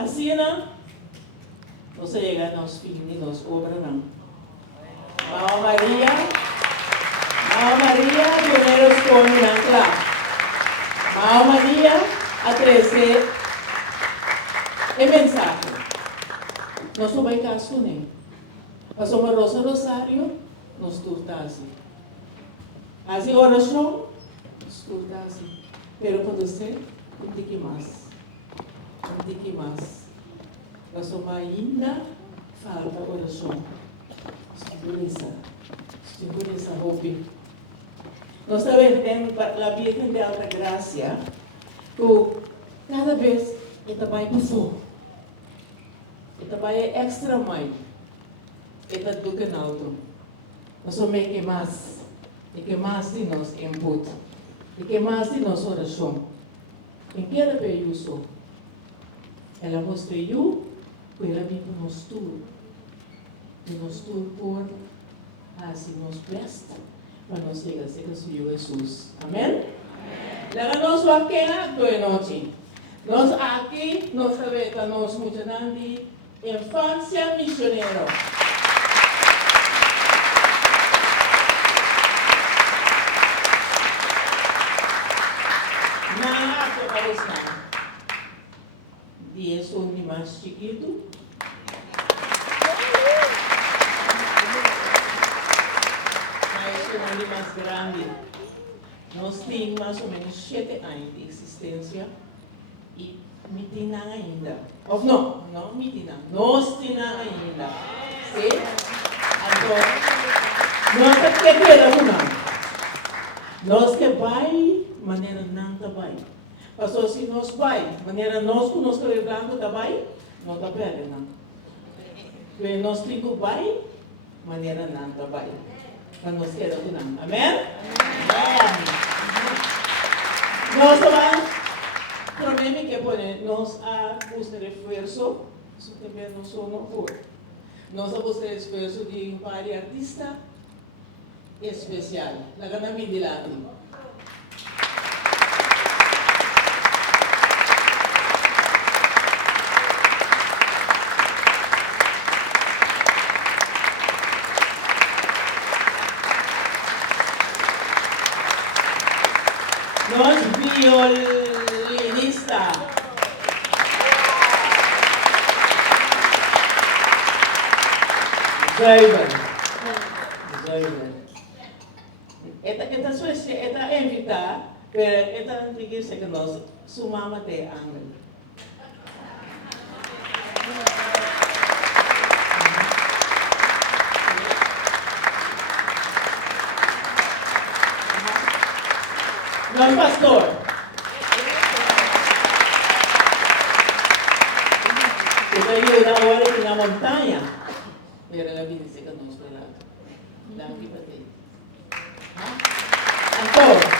Así no se llegan a los fines ni los obras. Mamá María, pioneros con Nancla. Mamá María, a 13, el mensaje. Nos va a caso, ¿no? Pasamos Rosa Rosario, nos turta así. Así oración, nos turta así. Pero cuando usted, un tiki más. La somaína falta oración. Segurança, Hopi. Nós também temos a Virgem de Alta Graça, que cada vez ela vai passar. Ela vai extra mais. Ela do que não outro. Nós somos que mais. E que mais de nós input. E que mais de nós oração. Em que ela veio isso? Ela mostra eu, que ela veio para nós tudo. E nós tudo por assim nos presta para nós chegar a ser com o Senhor Jesus. Amém? Lá nós aqui na noite. Nós aqui, nós sabemos que nós muitos de infância missionária. Nada que parece. 10 ou mais chiquito. Mais grande. Nós temos mais ou menos 7 anos de existência e me tem ainda. Ou não me tem. Nós temos ainda. Sim? Então, nós que queremos nós que vai, maneira não vai. Pastor, se nós vai, maneira nós que nós queremos vai, não está perdendo. Porque nós temos que vai, maneira não vai. Para nós queremos não. Amém? Nós vamos, problema que pone, nós a buscar esforço, isso também não sou não for. Nós a buscar esforço de um par de artista especial. La gana mi dilado. Nós violinista. Zuiver. Esta Suécia, esta invita, pero esta não tem que nós sumamos até Angel. Nós pastor. Kita ayuda ahora en la montaña. Mira la vida que nos da la vida de. Entonces,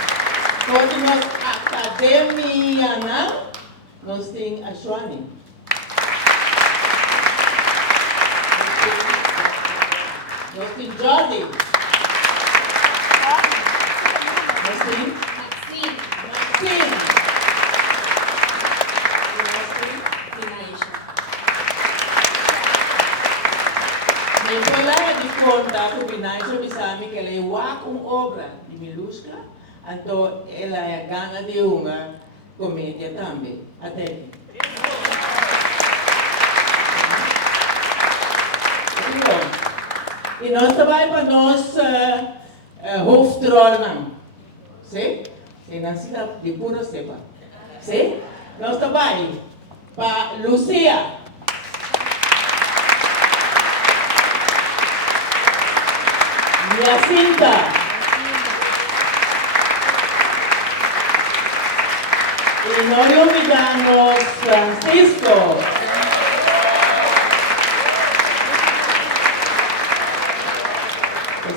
quando nós academia nós tem a Joane. Nós tem Jordi. Nós tem Maxine. Depois lá de conta com o Binaisha Bisami que ela é uma obra de Miluska, então ela é gana de uma comédia também. Até. E nós também para nós hoofdrol não, sim? E não se dá de pura cepa, sim? Nós também para Lucia. Jacinta. Y no le olvidamos Francisco.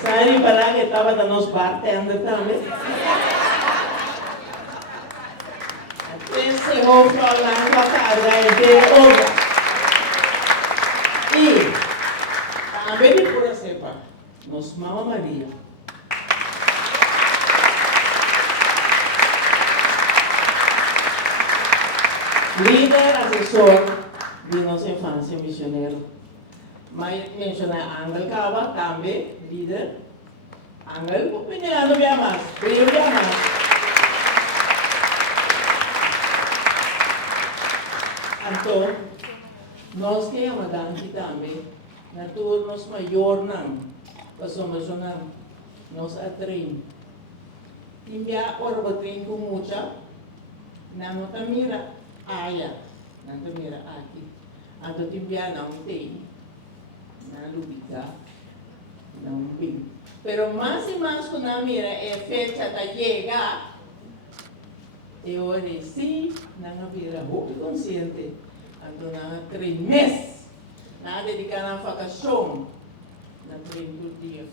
¿Saben para que estaba dando parte también? Ese otro hablando acá de obra. Y también de pura cepa. Nos Mamá María. Líder, asesor de nossa infância missionária. Mas mencionar Angel Cava, também, líder. Angel, opinião, bem mais. Bem mais. Então, nós queremos dar aqui também, na tour nos maior não, passamos não, nos atrein. Timbia ora trein com muita, não tá mira aya, não tá mira aqui. Então timbia não tem, não lubita, não bem. Pero mais e mais quando a mira é fecha da chegar, eu oreci, não vira roupa consciente. Então, na 3 meses, na dedicar na vacação, na 3 dias.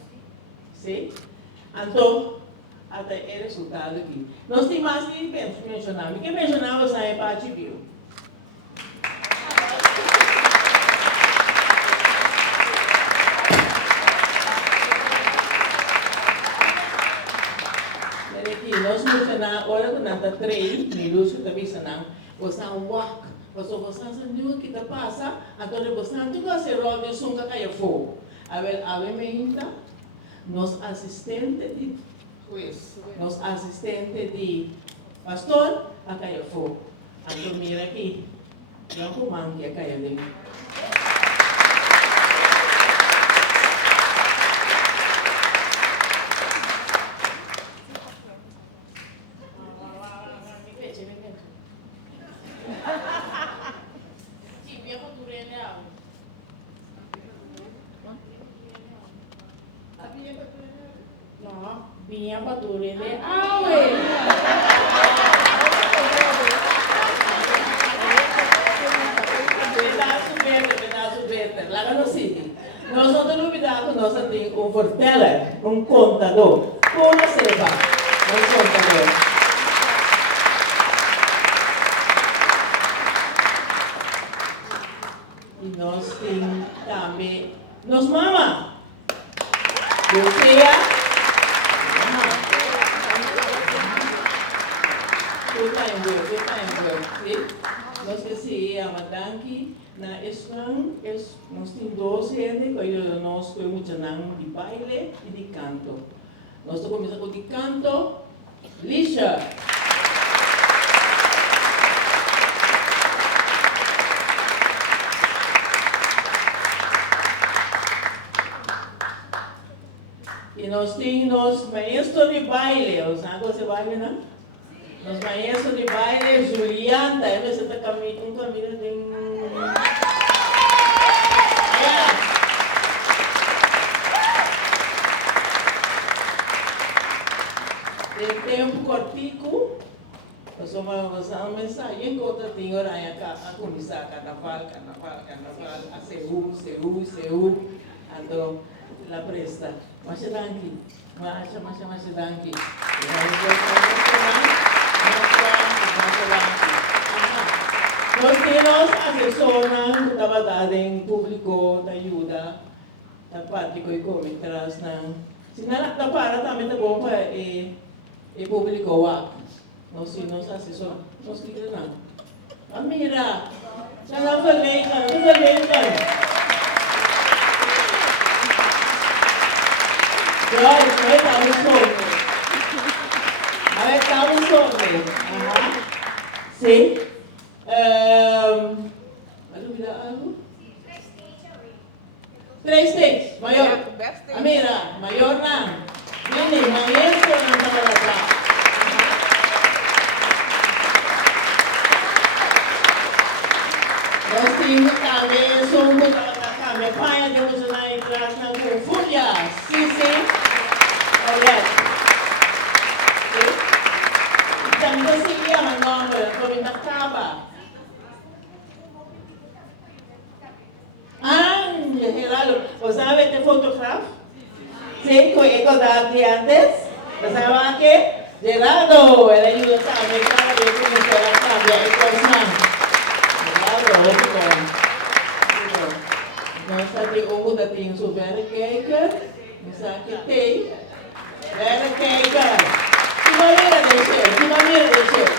Sim? Então, até é resultado aqui. Nós temos mais que mencionar. O que mencionamos na parte viu? Nós mencionamos, agora que nós estamos 3 minutos, também senão, você walk. Você não kita passa, então você não tem que ser rol de sunga kaya fogo. A ver meinta, nos assistente de juiz, nos assistente de pastor a kaya fogo. Então mira aqui, não comando que a kaya dentro. Vinha para tudo, né? Pedaço verde, lá no sítio. Nós não temos cuidado, nós temos um forteller, um contador. Como se faz? Um contador. E nós temos também, nós mama. Você nós que se ama danki na escola, nós temos 12 anos, que nós temos de baile e de canto. Nós começamos com de canto, Lisha. E nós temos maestro de baile, sabe você baile, não? Los maestros de baile, Julián, también se está un camino de de tempo cortico, nós vamos a mensagem, enquanto tem hora a começar carnaval, a Seul, então, la presta. Mas danke, mas danke. Nós temos assessoras da batalha em público, da ajuda, da parte que eu comentarás na. Se não da para também tá bom para o público lá. Nós assessoramos, nós que não. Amira, já não falei, Joyce, estamos sobre. Sim. Vai duvidar algo? 3 takes. Maior. Amira, maior na. Vini, maestro na tabalata. Nós temos também som do tabalata. Minha pai de você na entrada na confúria. Sim. Olha. Então, se ia mas não, como ainda acaba. Gerardo, ¿vos sabes este fotógrafo? Sí, con eco de antes. ¿Vos sabes qué? Gerardo, él ayudó también para que comenzó a cambiar el cosas. Gerardo, nós temos um da tem super cake, nós aqui tem very cake. Que maneira de ser.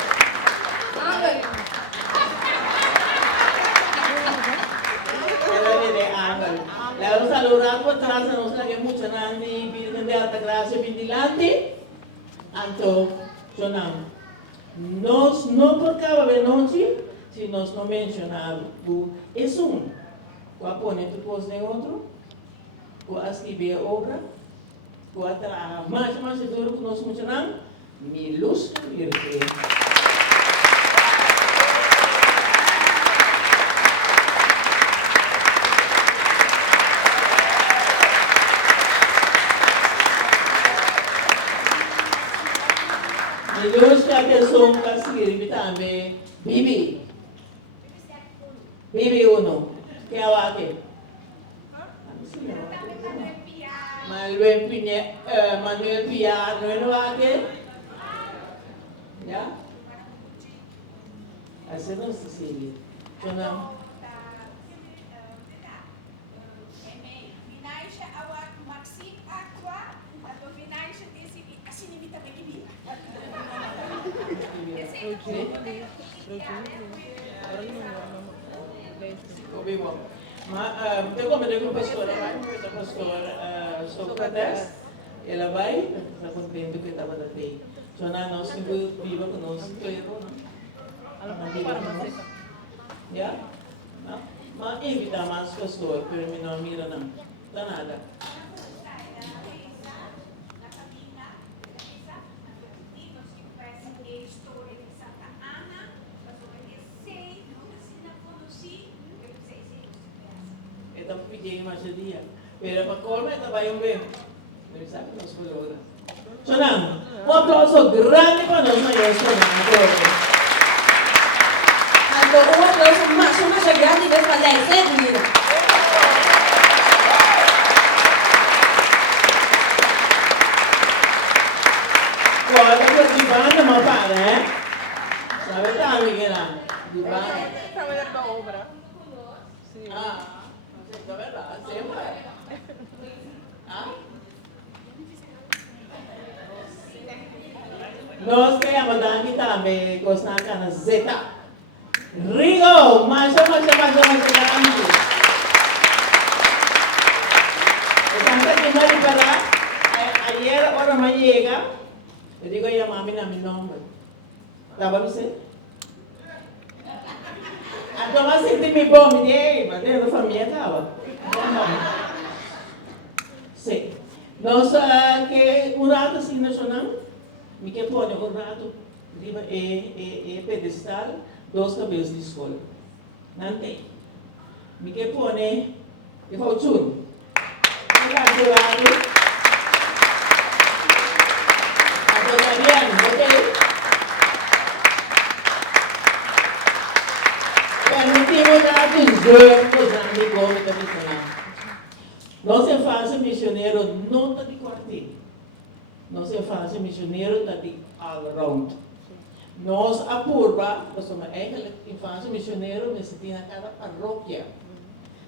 So não, nós não trocava a noite se nós não mencionávamos esse o aponente depois de outro, o escrever a obra, o a mais duro que nós mencionamos, me luz virke. Deus que a pessoa está escrevendo também, Bibi. Bibi uno. Que é o aqui? Manuel Piar, não é o aqui? Já? Assim não se segue. Não. Eu comentei com o pastor, o pastor Sócrates, ela vai, está contente que estava da fé. So na nós temos viva conosco, já? Mas evita mais pastor, para mim não mira não, dá nada. Então pedi mais dia, pero para colme trabalho bem, não sabe nós valora. So não, aplauso grande para nós maiores Un applauso más grande per lei, Sedmir. Guarda che divano ma pare, Sabe tale che era? Divano. Sta vedendo opera. Sì. Ah, è verdad, sempre. Ah? Nós queremos dar aqui também, gostar na Zeta. Rigo, mais. Estamos aqui para ayer, ahora me llega. Eu digo a mami na meu nome. Tá bom você? A tua mãe sempre me bom, mas dentro da família estava. Sim. Nós que um rato assim nacional, me que põe um rato é pedestal, 2 cabeças de escola. Não tem. Me que põe, eu vou tudo. Nossa infância missionário não está de quartel. Nossa infância missionário está de all round. Nós apurba, a infância missionário nós tem na cada paróquia.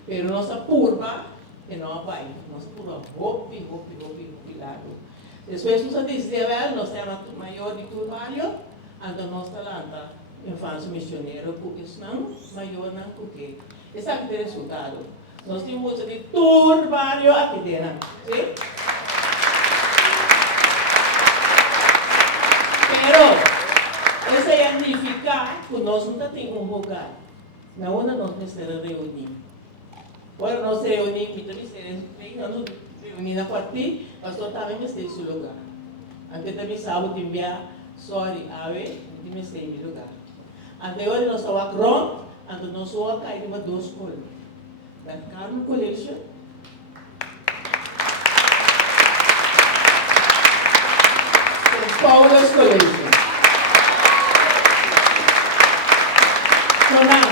Pero nossa apurba é não vai. Nossa apurba hopi lado. Depois nós dizemos, nós temos maior de curvário, então nós talanta infância missionário, porque senão maior não porque. Esse é o resultado. Nós temos de turvário aqui dentro. Sim? Pero, esse significa que nós não temos um lugar. Na hora nós precisamos reunir. Agora nós reunimos, então reunir na quarti, pastor também me está em seu lugar. Antes também sábado enviar, sorry, ave, não me está em meu lugar. Anterior nós estávamos pronto, então nós só caímos 2 escolas. Da Carmo Collection. St. Paul's Collection. Então,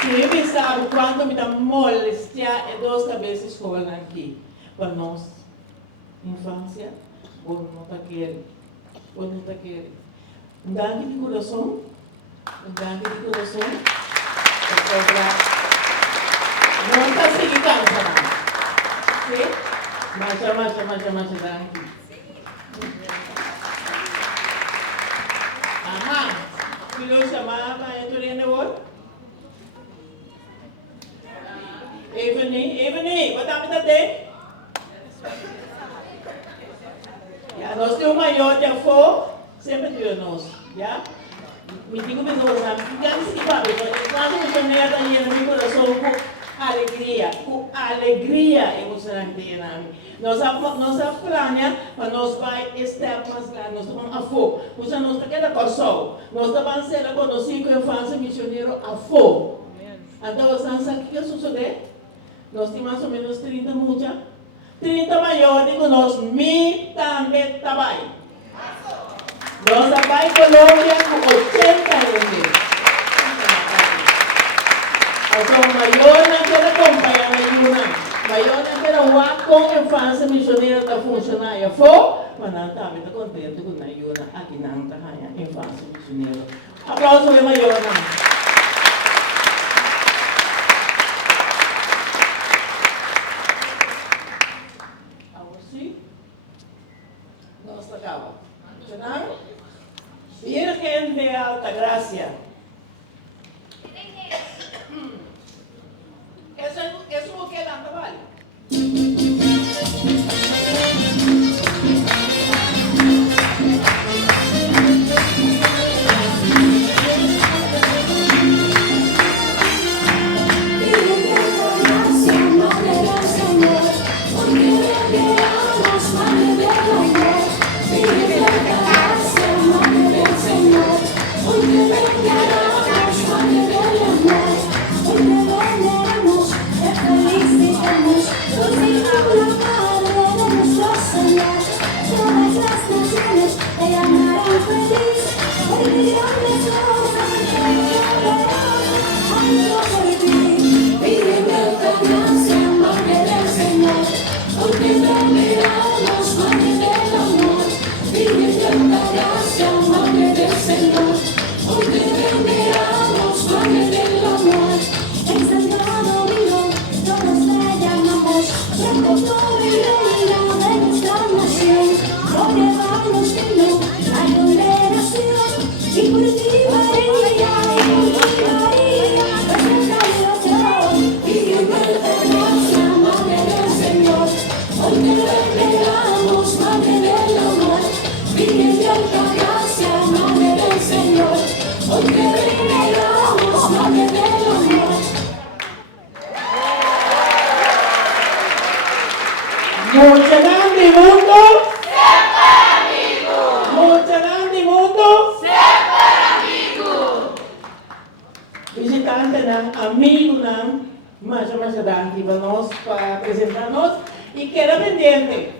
se você sabe quanto me dá molestia e 2 cabeças de escola aqui, para nós, infância, ou não está querendo. Um gangue de coração, não está seguindo cansa, sim? Mas daqui. Aha, filho chamava a Antonia Newell. Evening, what happened that day? Nós temos maior de 4, Sempre tivemos, ya? Me digo que não sabe, digamos que papi, quase que eu nega ali no meu coração com alegria emocionante na mim. Nossa plania, para nós vai estar mais grande, nós estamos a fogo. Você não está querendo coração, nós estamos sendo conhecidos como infância missionário a fogo. Então, você sabe o que sucede? Nós temos mais ou menos 30 muchas, 30 maiores que nós, me também trabalham. Nós trabalhamos em Colômbia com 80 anos. Então, maior naquela acompanhar a Yuna. Maior naquela com a infância missionária está funcionando. Mas não está muito contente com a Yuna. Aqui não está a infância missionária. Aplauso para a maior. Agora sim. Nós acabamos. Funcionaram? Virgen de Alta Gracia. Eso es lo que dan trabalho. Mucha grande mundo. Mucha grande mundo. Visitante ng amigo ng Masha Dante vamos para apresentarnos y queda pendiente.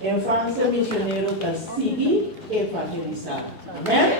Infância Missionário da SIG evangelizar. Amém?